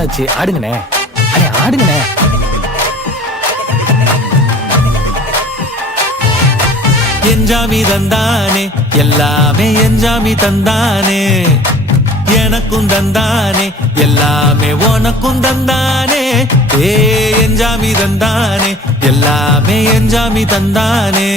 நாளாச்சு, ஆடுங்கண்ணே. அண்ணே ஆடுங்கண்ணே. என்ஜாமி தந்தானே எல்லாமே, என்ஜாமி தந்தானே எனக்கும் தந்தானே எல்லாமே, உனக்கும் தந்தானே. ஏ என்ஜாமி தந்தானே எல்லாமே, என்ஜாமி தந்தானே.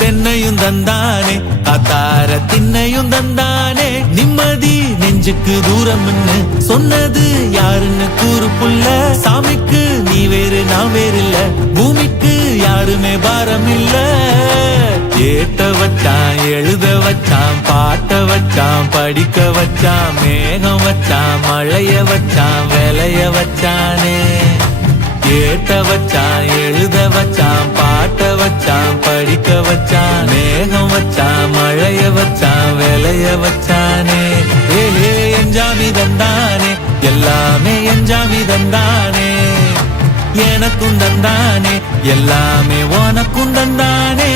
தென்னையும் தந்தானே, காத்தார திண்ணையும் தந்தானே. நிம்மதி நெஞ்சுக்கு தூரம்னு சொன்னது யாருன்னு கூறு புள்ள. சாமிக்கு நீ வேறு நான் வேறு இல்ல, பூமிக்கு யாருமே பாரம் இல்ல. ஏத்த வச்சான், எழுத வச்சான், பாட்ட வச்சான், படிக்க வச்சான், மேகம் வச்சான், மழைய வச்சான், விளைய வச்சானே. ஏத்த வச்சான், எழுத வச்சான், பாட்ட வச்சான், படிக்க வச்சான், மேகம் வச்சான், மழைய வச்சான், விளைய வச்சானே. ஏ என்ஜாமி தந்தானே எல்லாமே, என்ஜாமி தந்தானே. எனக்கும் தந்தானே எல்லாமே, உனக்கும் தந்தானே.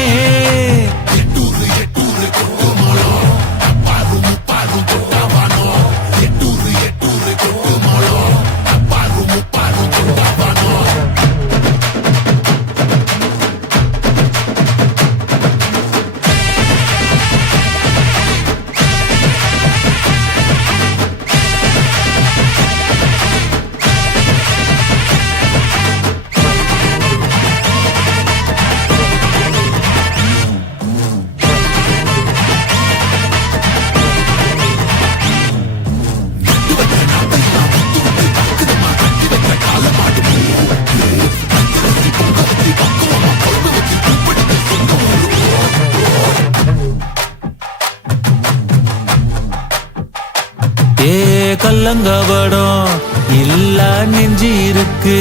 ஏ கல்லங்கபடம் இல்ல நெஞ்சு இருக்கு,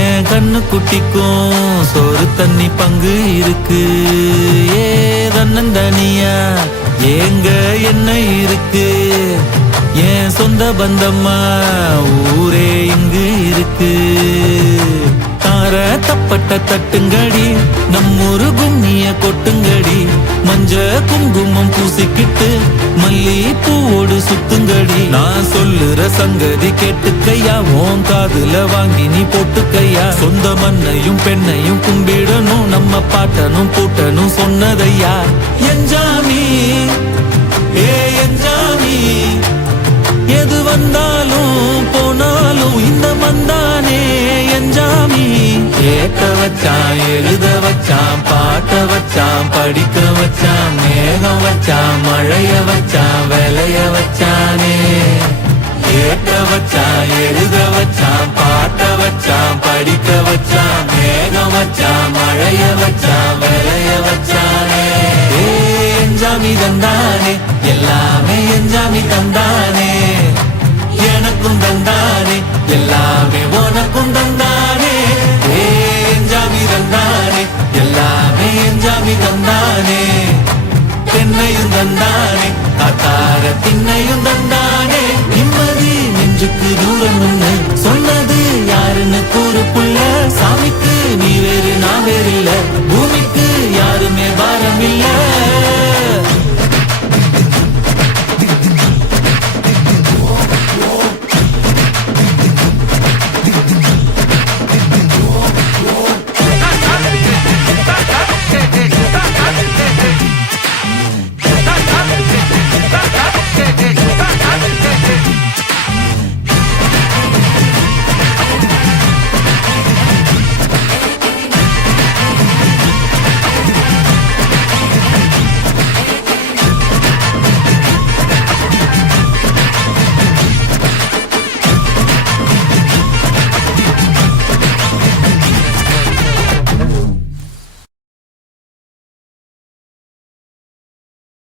என் கண்ணு குட்டிக்கும் சோறு தண்ணி பங்கு இருக்கு. ஏ தன்னந்தனியா ஏங்க என்ன இருக்கு, என் சொந்த பந்தம்மா ஊரே இங்கு இருக்கு. தார தப்பட்ட தட்டுங்கடி, நம்மொரு கும்மிய கொட்டுங்கடி. மஞ்ச குங்குமம் பூசிக்கிட்டு மல்லி பூவோடு சுத்துங்கடி. நான் சொல்லுற சங்கதி கேட்டுக்கையா, உன் காதுல வாங்கி நீ போட்டுக்கையா. சொந்த மண்ணையும் பெண்ணையும் கும்பிடணும், நம்ம பாட்டனும் பூட்டனும் சொன்னதையா. என்ஜாமி ஏ என்ஜாமி, எது வந்தாலும் போனாலும் இந்த மந்தானே என்ஜாமி. ஏத்த வச்சான், எழுத வச்சான், பாட்ட வச்சான், படிக்க வச்சான், மேகம் வச்சான், மழைய வச்சான், விளைய வச்சானே. ஏத்த வச்சான், எழுத வச்சான், பாட்ட வச்சான், படிக்க வச்சான், மேகம் வச்சான், மழைய வச்சான், விளைய வச்சானே. ஏ என்ஜாமி தந்தானே எல்லாமே, என்ஜாமி தந்தானே. எனக்கும் தந்தானே எல்லாமே, உனக்கும் தந்தானே. ஏ என்ஜாமி தந்தானே எல்லாமே, என்ஜாமி தந்தானே. தென்னையும் தந்தானே, காத்தார திண்ணையும் தந்தானே. நிம்மதி நெஞ்சுக்கு தூரம் சொன்னது